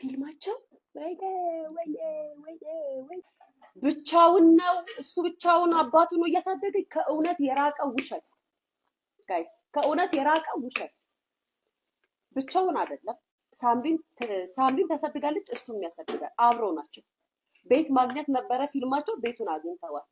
ፊልማቸው ወይኔ ወይኔ ወይኔ ወይ ብቻውን ነው እሱ ብቻውን አባቱ ነው እያሳደገ ከእውነት የራቀ ውሸት ጋይስ ከእውነት የራቀ ውሸት ብቻውን አይደለም ሳምሪን ተሰድጋለች እሱም ያሰድጋል አብረው ናቸው ቤት ማግኘት ነበረ ፊልማቸው ቤቱን አግኝተዋል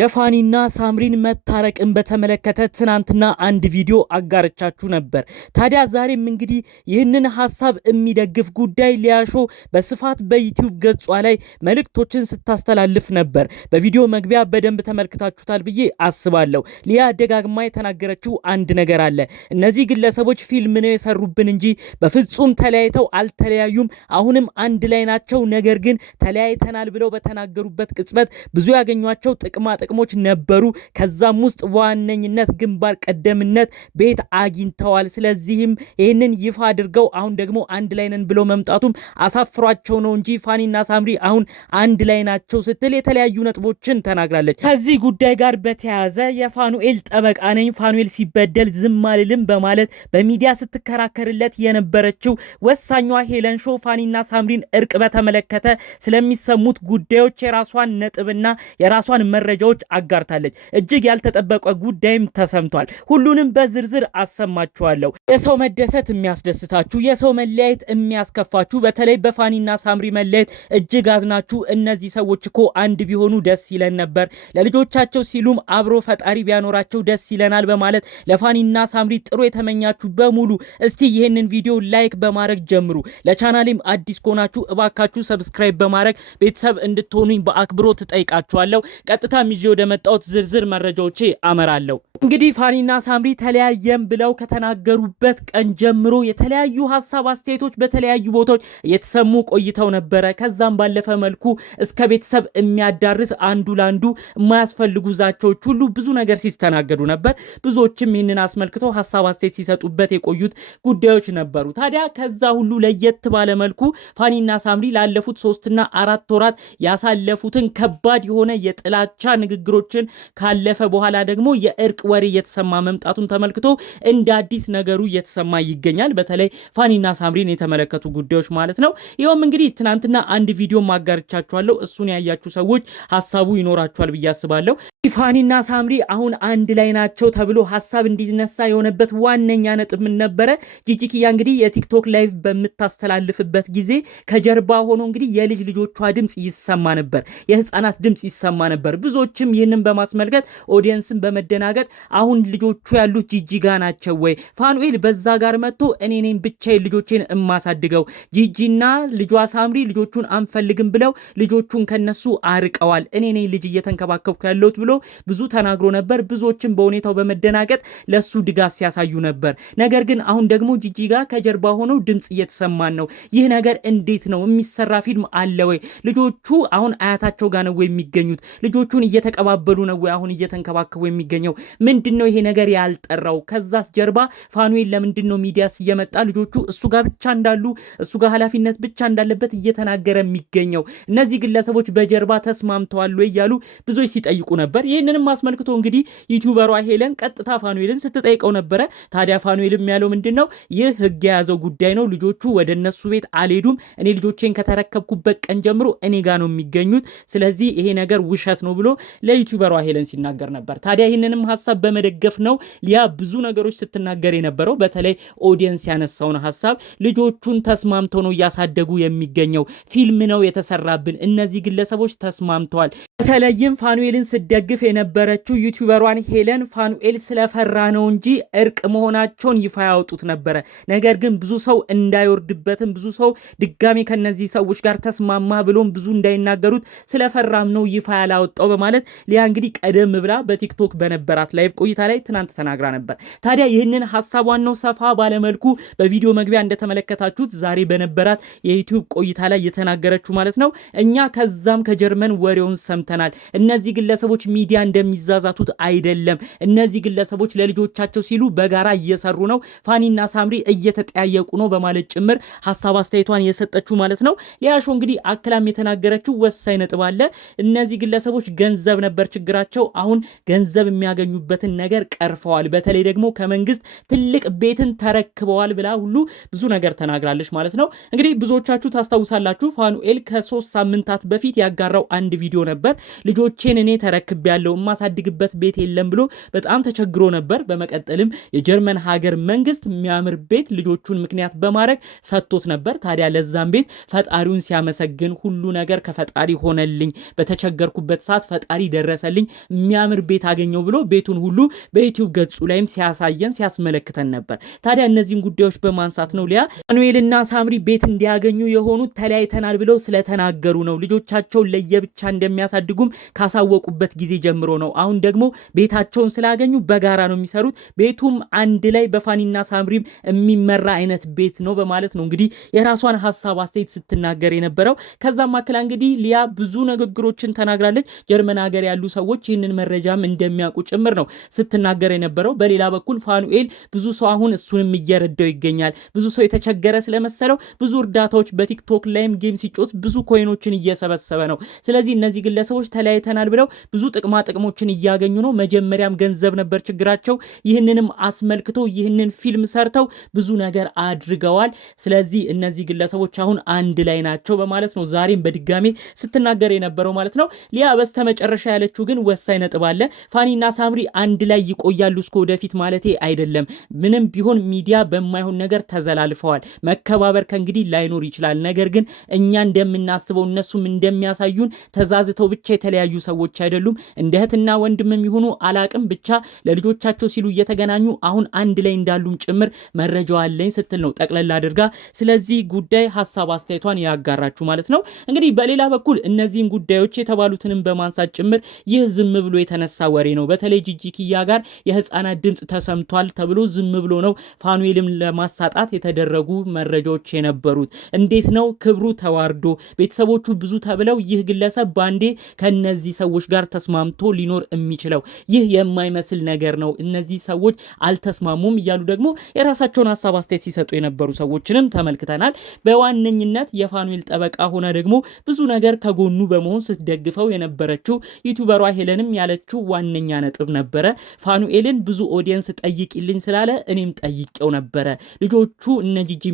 የፋኒና ሳምሪን መታረቅን በተመለከተ ትናንትና አንድ ቪዲዮ አጋርቻችሁ ነበር። ታዲያ ዛሬም እንግዲህ ይህንን ሐሳብ የሚደግፍ ጉዳይ ሊያሾ በስፋት በዩቲዩብ ገጿ ላይ መልእክቶችን ስታስተላልፍ ነበር። በቪዲዮ መግቢያ በደንብ ተመልክታችሁታል ብዬ አስባለሁ። ሊያ ደጋግማ የተናገረችው አንድ ነገር አለ። እነዚህ ግለሰቦች ፊልም ነው የሰሩብን እንጂ በፍጹም ተለያይተው አልተለያዩም። አሁንም አንድ ላይ ናቸው። ነገር ግን ተለያይተናል ብለው በተናገሩበት ቅጽበት ብዙ ያገኟቸው ጥቅሞች ነበሩ። ከዛም ውስጥ በዋነኝነት ግንባር ቀደምነት ቤት አግኝተዋል። ስለዚህም ይህንን ይፋ አድርገው አሁን ደግሞ አንድ ላይ ነን ብለው መምጣቱም አሳፍሯቸው ነው እንጂ ፋኒና ሳምሪ አሁን አንድ ላይ ናቸው ስትል የተለያዩ ነጥቦችን ተናግራለች። ከዚህ ጉዳይ ጋር በተያያዘ የፋኑኤል ጠበቃ ነኝ፣ ፋኑኤል ሲበደል ዝም አልልም በማለት በሚዲያ ስትከራከርለት የነበረችው ወሳኟ ሄለን ሾው ፋኒና ሳምሪን እርቅ በተመለከተ ስለሚሰሙት ጉዳዮች የራሷን ነጥብና የራሷን መረጃዎች አጋርታለች። እጅግ ያልተጠበቀ ጉዳይም ተሰምቷል። ሁሉንም በዝርዝር አሰማችኋለሁ። የሰው መደሰት የሚያስደስታችሁ፣ የሰው መለያየት የሚያስከፋችሁ፣ በተለይ በፋኒና ሳምሪ መለያየት እጅግ አዝናችሁ እነዚህ ሰዎች እኮ አንድ ቢሆኑ ደስ ይለን ነበር፣ ለልጆቻቸው ሲሉም አብሮ ፈጣሪ ቢያኖራቸው ደስ ይለናል በማለት ለፋኒና ሳምሪ ጥሩ የተመኛችሁ በሙሉ እስቲ ይህንን ቪዲዮ ላይክ በማድረግ ጀምሩ። ለቻናሌም አዲስ ከሆናችሁ እባካችሁ ሰብስክራይብ በማድረግ ቤተሰብ እንድትሆኑኝ በአክብሮት ተጠይቃችኋለሁ። ቀጥታ ይዤ ወደ መጣሁት ዝርዝር መረጃዎቼ አመራለሁ። እንግዲህ ፋኒና ሳምሪ ተለያየም ብለው ከተናገሩበት ቀን ጀምሮ የተለያዩ ሐሳብ አስተያየቶች በተለያዩ ቦታዎች እየተሰሙ ቆይተው ነበረ። ከዛም ባለፈ መልኩ እስከ ቤተሰብ የሚያዳርስ አንዱ ላንዱ የማያስፈልጉ ዛቻዎች ሁሉ ብዙ ነገር ሲስተናገዱ ነበር። ብዙዎችም ይህንን አስመልክተው ሐሳብ አስተያየት ሲሰጡበት የቆዩት ጉዳዮች ነበሩ። ታዲያ ከዛ ሁሉ ለየት ባለ መልኩ ፋኒና ሳምሪ ላለፉት 3 እና 4 ወራት ያሳለፉትን ከባድ የሆነ የጥላቻ ንግግሮችን ካለፈ በኋላ ደግሞ የእርቅ ወሬ እየተሰማ መምጣቱን ተመልክቶ እንደ አዲስ ነገሩ እየተሰማ ይገኛል። በተለይ ፋኒና ሳምሪን የተመለከቱ ጉዳዮች ማለት ነው። ይኸውም እንግዲህ ትናንትና አንድ ቪዲዮ ማጋርቻችኋለሁ። እሱን ያያችሁ ሰዎች ሐሳቡ ይኖራችኋል ብዬ አስባለሁ። ፋኒና ሳምሪ አሁን አንድ ላይ ናቸው ተብሎ ሐሳብ እንዲነሳ የሆነበት ዋነኛ ነጥብ ምን ነበረ? ጂጂኪያ እንግዲህ የቲክቶክ ላይቭ በምታስተላልፍበት ጊዜ ከጀርባ ሆኖ እንግዲህ የልጅ ልጆቿ ድምጽ ይሰማ ነበር፣ የህፃናት ድምጽ ይሰማ ነበር። ብዙዎችም ይህንን በማስመልከት ኦዲየንስን በመደናገጥ አሁን ልጆቹ ያሉት ጂጂጋ ናቸው ወይ? ፋኑኤል በዛ ጋር መጥቶ እኔ ነኝ ብቻዬን ልጆቼን እማሳድገው፣ ጂጂና ልጇ ሳምሪ ልጆቹን አንፈልግም ብለው ልጆቹን ከነሱ አርቀዋል፣ እኔ ነኝ ልጅ እየተንከባከብኩ ያለሁት ብሎ ብዙ ተናግሮ ነበር። ብዙዎችም በሁኔታው በመደናገጥ ለሱ ድጋፍ ሲያሳዩ ነበር። ነገር ግን አሁን ደግሞ ጂጂጋ ከጀርባ ሆነው ድምጽ እየተሰማን ነው። ይህ ነገር እንዴት ነው? የሚሰራ ፊልም አለ ወይ? ልጆቹ አሁን አያታቸው ጋር ነው የሚገኙት? ልጆቹን እየተቀባበሉ ነው ወይ አሁን እየተንከባከቡ የሚገኘው? ምንድነው ይሄ ነገር ያልጠራው? ከዛስ ጀርባ ፋኑኤል ለምንድነው ሚዲያስ እየመጣ ልጆቹ እሱ ጋር ብቻ እንዳሉ እሱ ጋር ኃላፊነት ብቻ እንዳለበት እየተናገረ የሚገኘው? እነዚህ ግለሰቦች በጀርባ ተስማምተዋል ወይ እያሉ ብዙዎች ሲጠይቁ ነበር። ይህንንም አስመልክቶ እንግዲህ ዩቲዩበሯ ሄለን ቀጥታ ፋኑኤልን ስትጠይቀው ነበረ። ታዲያ ፋኑኤልም ያለው ምንድነው? ይህ ህግ የያዘው ጉዳይ ነው፣ ልጆቹ ወደ እነሱ ቤት አልሄዱም፣ እኔ ልጆቼን ከተረከብኩበት ቀን ጀምሮ እኔ ጋር ነው የሚገኙት፣ ስለዚህ ይሄ ነገር ውሸት ነው ብሎ ለዩቲዩበሯ ሄለን ሲናገር ነበር። ታዲያ ይህንንም ሐሳብ በመደገፍ ነው ሊያ ብዙ ነገሮች ስትናገር የነበረው። በተለይ ኦዲየንስ ያነሳውን ሐሳብ ልጆቹን ተስማምተው ነው እያሳደጉ የሚገኘው፣ ፊልም ነው የተሰራብን፣ እነዚህ ግለሰቦች ተስማምተዋል። በተለይም ፋኑኤልን ስደግፍ የነበረችው ዩቲዩበሯን ሄለን ፋኑኤል ስለፈራ ነው እንጂ እርቅ መሆናቸውን ይፋ ያወጡት ነበረ። ነገር ግን ብዙ ሰው እንዳይወርድበትም ብዙ ሰው ድጋሚ ከነዚህ ሰዎች ጋር ተስማማ ብሎም ብዙ እንዳይናገሩት ስለፈራም ነው ይፋ ያላወጣው በማለት ሊያ እንግዲህ ቀደም ብላ በቲክቶክ በነበራት ላይቭ ቆይታ ላይ ትናንት ተናግራ ነበር። ታዲያ ይህንን ሐሳቧን ነው ሰፋ ባለመልኩ በቪዲዮ መግቢያ እንደተመለከታችሁት ዛሬ በነበራት የዩቲዩብ ቆይታ ላይ የተናገረችው ማለት ነው። እኛ ከዛም ከጀርመን ወሬውን ሰምተን ሰምተናል። እነዚህ ግለሰቦች ሚዲያ እንደሚዛዛቱት አይደለም። እነዚህ ግለሰቦች ለልጆቻቸው ሲሉ በጋራ እየሰሩ ነው። ፋኒና ሳምሪ እየተጠያየቁ ነው በማለት ጭምር ሐሳብ አስተያየቷን የሰጠችው ማለት ነው። ሊያሾ እንግዲህ አክላም የተናገረችው ወሳኝ ነጥብ አለ። እነዚህ ግለሰቦች ገንዘብ ነበር ችግራቸው፣ አሁን ገንዘብ የሚያገኙበትን ነገር ቀርፈዋል። በተለይ ደግሞ ከመንግስት ትልቅ ቤትን ተረክበዋል ብላ ሁሉ ብዙ ነገር ተናግራለች ማለት ነው። እንግዲህ ብዙዎቻችሁ ታስታውሳላችሁ ፋኑኤል ከ3 ሳምንታት በፊት ያጋራው አንድ ቪዲዮ ነበር። ልጆቼን እኔ ተረክቤያለሁ የማሳድግበት ቤት የለም ብሎ በጣም ተቸግሮ ነበር። በመቀጠልም የጀርመን ሀገር መንግስት የሚያምር ቤት ልጆቹን ምክንያት በማድረግ ሰጥቶት ነበር። ታዲያ ለዛም ቤት ፈጣሪውን ሲያመሰግን ሁሉ ነገር ከፈጣሪ ሆነልኝ፣ በተቸገርኩበት ሰዓት ፈጣሪ ደረሰልኝ፣ የሚያምር ቤት አገኘው ብሎ ቤቱን ሁሉ በዩቲዩብ ገጹ ላይም ሲያሳየን ሲያስመለክተን ነበር። ታዲያ እነዚህን ጉዳዮች በማንሳት ነው ሊያ ፋኑኤልና ሳምሪ ቤት እንዲያገኙ የሆኑት ተለያይተናል ብለው ስለተናገሩ ነው። ልጆቻቸውን ለየብቻ እንደሚያሳድጉም ካሳወቁበት ጊዜ ጀምሮ ነው። አሁን ደግሞ ቤታቸውን ስላገኙ በጋራ ነው የሚሰሩት። ቤቱም አንድ ላይ በፋኒና ሳምሪም የሚመራ አይነት ቤት ነው በማለት ነው እንግዲህ የራሷን ሐሳብ አስተያየት ስትናገር የነበረው። ከዛም አክላ እንግዲህ ሊያ ብዙ ንግግሮችን ተናግራለች። ጀርመን ሀገር ያሉ ሰዎች ይህንን መረጃም እንደሚያውቁ ጭምር ነው ስትናገር የነበረው። በሌላ በኩል ፋኑኤል ብዙ ሰው አሁን እሱንም እየረዳው ይገኛል። ብዙ ሰው የተቸገረ ስለመሰለው ብዙ እርዳታዎች በቲክቶክ ላይም ጌም ሲጮት ብዙ ኮይኖችን እየሰበሰበ ነው። ስለዚህ እነዚህ ግለሰቦች ተለያይተናል ብለው ብዙ ጥቅማ ጥቅሞችን እያገኙ ነው። መጀመሪያም ገንዘብ ነበር ችግራቸው። ይህንንም አስመልክቶ ይህንን ፊልም ሰርተው ብዙ ነገር አድርገዋል። ስለዚህ እነዚህ ግለሰቦች አሁን አንድ ላይ ናቸው በማለት ነው ዛሬም በድጋሜ ስትናገር የነበረው ማለት ነው። ሊያ በስተመጨረሻ ያለችው ግን ወሳኝ ነጥብ አለ። ፋኒና ሳምሪ አንድ ላይ ይቆያሉ እስከ ወደፊት ማለቴ አይደለም። ምንም ቢሆን ሚዲያ በማይሆን ነገር ተዘላልፈዋል። መከባበር ከእንግዲህ ላይኖር ይችላል። ነገር ግን እኛ እንደምናስበው እነሱም እንደሚያሳዩን ተዛዝተው ብቻ የተለያዩ ሰዎች አይደሉም። እንደ እህትና ወንድምም ይሁኑ አላቅም፣ ብቻ ለልጆቻቸው ሲሉ እየተገናኙ አሁን አንድ ላይ እንዳሉም ጭምር መረጃው አለኝ ስትል ነው ጠቅለል አድርጋ ስለዚህ ጉዳይ ሐሳብ አስተያየቷን ያጋራችሁ ማለት ነው። እንግዲህ በሌላ በኩል እነዚህን ጉዳዮች የተባሉትንም በማንሳት ጭምር ይህ ዝም ብሎ የተነሳ ወሬ ነው። በተለይ ጂጂኪያ ጋር የህፃናት ድምጽ ተሰምቷል ተብሎ ዝም ብሎ ነው ፋኑኤልም ለማሳጣት የተደረጉ መረጃዎች የነበሩት። እንዴት ነው ክብሩ ተዋርዶ ቤተሰቦቹ ብዙ ተብለው ይህ ግለሰብ ባንዴ ከነዚህ ሰዎች ጋር ተስማምቶ ሊኖር የሚችለው? ይህ የማይመስል ነገር ነው። እነዚህ ሰዎች አልተስማሙም እያሉ ደግሞ የራሳቸውን ሐሳብ አስተያየት ሲሰጡ የነበሩ ሰዎችንም ተመልክተናል። በዋነኝነት የፋኑኤል ጠበቃ ሆነ ደግሞ ብዙ ነገር ከጎኑ በመሆን ስትደግፈው የነበረችው ዩቲዩበሯ ሄለንም ያለችው ዋነኛ ነጥብ ነበረ። ፋኑኤልን ብዙ ኦዲየንስ ጠይቂልኝ ስላለ እኔም ጠይቄው ነበረ። ልጆቹ እነ ጂጂኪያ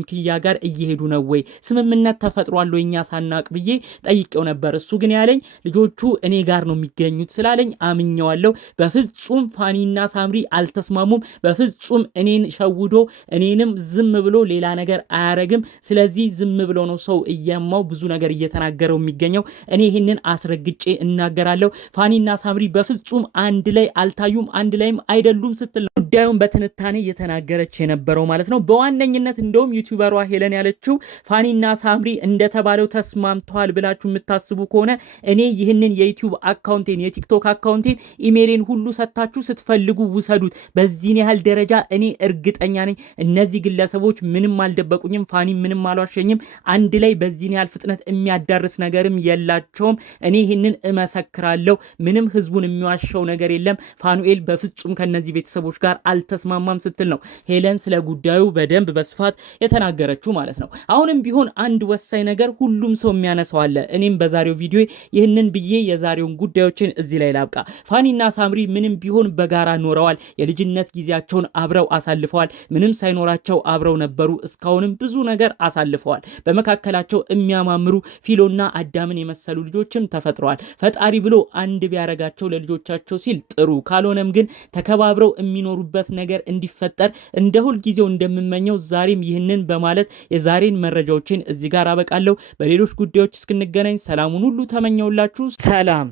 ጋር እየሄዱ ነው ወይ? ስምምነት ተፈጥሯል ወይ እኛ ሳናቅ ብዬ ጠይቄው ነበር። እሱ ግን ያለኝ ልጆቹ እኔ ጋር ነው የሚገኙት ስላለኝ አምኜዋለሁ። በፍጹም ፋኒና ሳምሪ አልተስማሙም። በፍጹም እኔን ሸውዶ እኔንም ዝም ብሎ ሌላ ነገር አያረግም። ስለዚህ ዝም ብሎ ነው ሰው እየማው ብዙ ነገር እየተናገረው የሚገኘው። እኔ ይህንን አስረግጬ እናገራለሁ። ፋኒና ሳምሪ በፍጹም አንድ ላይ አልታዩም፣ አንድ ላይም አይደሉም ስትል ጉዳዩን በትንታኔ እየተናገረች የነበረው ማለት ነው። በዋነኝነት እንደውም ዩቲዩበሯ ሄለን ያለችው ፋኒና ሳምሪ እንደተባለው ተስማምተዋል ብላችሁ የምታስቡ ከሆነ እኔ ይህንን የዩቲዩብ አካውንቴን የቲክቶክ አካውንቴን ኢሜይሌን ሁሉ ሰጥታችሁ ስትፈልጉ ውሰዱት። በዚህን ያህል ደረጃ እኔ እርግጠኛ ነኝ እነዚህ ግለሰቦች ምንም አልደበቁኝም፣ ፋኒ ምንም አልዋሸኝም። አንድ ላይ በዚህን ያህል ፍጥነት የሚያዳርስ ነገርም የላቸውም። እኔ ይህንን እመሰክራለሁ። ምንም ህዝቡን የሚዋሸው ነገር የለም። ፋኑኤል በፍጹም ከነዚህ ቤተሰቦች ጋር አልተስማማም ስትል ነው ሄለን ስለ ጉዳዩ በደንብ በስፋት የተናገረችው ማለት ነው። አሁንም ቢሆን አንድ ወሳኝ ነገር ሁሉም ሰው የሚያነሳው አለ። እኔም በዛሬው ቪዲዮ ይህንን ብዬ የዛሬውን ጉዳዮችን እዚህ ላይ ላብቃ። ፋኒና ሳምሪ ምንም ቢሆን በጋራ ኖረዋል። የልጅነት ጊዜያቸውን አብረው አሳልፈዋል። ምንም ሳይኖራቸው አብረው ነበሩ። እስካሁንም ብዙ ነገር አሳልፈዋል። በመካከላቸው የሚያማምሩ ፊሎና አዳምን የመሰሉ ልጆችም ተፈጥረዋል። ፈጣሪ ብሎ አንድ ቢያረጋቸው ለልጆቻቸው ሲል ጥሩ፣ ካልሆነም ግን ተከባብረው የሚኖሩበት ነገር እንዲፈጠር እንደ ሁል ጊዜው እንደምመኘው ዛሬም ይህንን በማለት የዛሬን መረጃዎችን እዚህ ጋር አበቃለሁ። በሌሎች ጉዳዮች እስክንገናኝ ሰላሙን ሁሉ ተመኘውላችሁ። ሰላም።